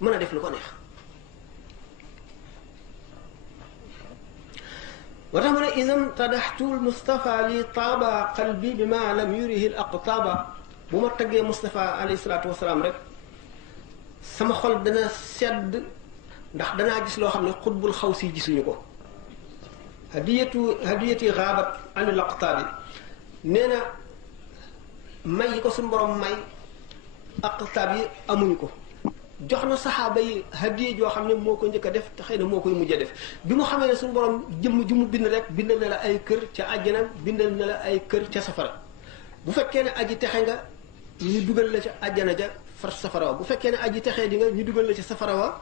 mën a def lu ko neex. wa tax mu ne idan tadaxtu Mustafa li taaba qalbi bi ma lam yurihi l aqtaaba bu ma taggee Mustafa alayhi salaatu wasalaam rek sama xol dana sedd ndax danaa gis loo xam ne xutbul xaw si gisuñu ko. hadiyati xaabat an l aqtaabi nee na may yi ko suñu borom may aqtaab yi amuñu ko. jox na saxaaba yi hadiya joo xam ne moo ko njëkk a def te xëy na moo koy mujj a def bi mu xamee ne suñu borom jëmm ju mu bind rek bindal na la ay kër ca àjjana bindal na la ay kër ca safara bu fekkee ne aji texe nga ñu dugal la ca àjjana ja far safara wa bu fekkee ne aji texee di nga ñu dugal la ca safara wa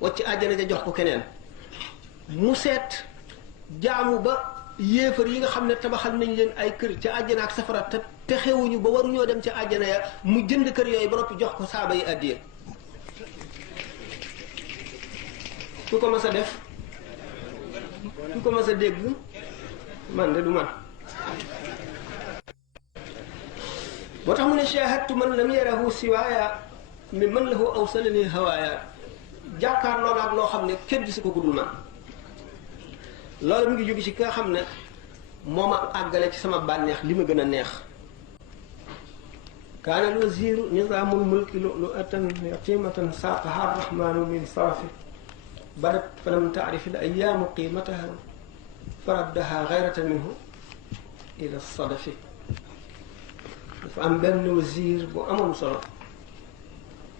wacc àjjana ja jox ko keneen mu seet jaamu ba yéefar yi nga xam ne tabaxal nañ leen ay kër ca àjjana ak safara te texewuñu ba waruñoo dem ca àjjana ya mu jënd kër yooyu ba noppi jox ko saaba yi addiya ku ko mas a def ku ko mas a dégg man de du man boo tax mu ne shahadtu man lam yarahu siwaaya mi man lahu awsalani hawaaya jàkkaarloo naag loo xam ne kenn gisu ko ku dul man loolu mi ngi jóge ci ki nga xam ne moo ma àggale ci sama bànneex li ma gën a neex kaana al waziru nizaamul mulki lu'lu'atan yatimatan saaqaha arrahmanu min sarafi badat falam taarif al ayaamu qiimataha faraddaha gayratan minhu ila sadafi dafa am benn wazir bu amoon solo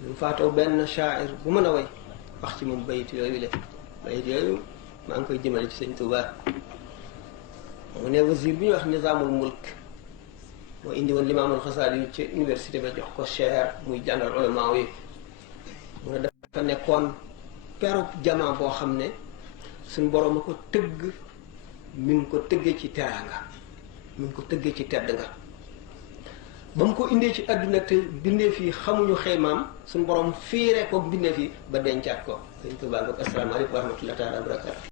ñu faatoo benn shaair bu mën a way wax ci moom bayit yooyu le bayit yooyu maa ngi koy jëmale ci sëñ Tuubaa mu ne wazir bi ñuy wax nizaamul mulk moo indi woon limaamul Xasaali yu ci université ba jox ko cher muy jàngal ulama yi mu ne dafa nekkoon perub jamaa boo xam ne suñ borom a ko tëgg mi ngi ko tëggee ci teraanga mi ngi ko tëggee ci tedd nga ba mu ko indee ci àdduna te bindee fii xamuñu xaymaam suñ borom fiire ko bindee fii ba dencaat ko sëñ Tuubaa nga asalaamaaleykum wa rahmatullahi taala wa barakaatu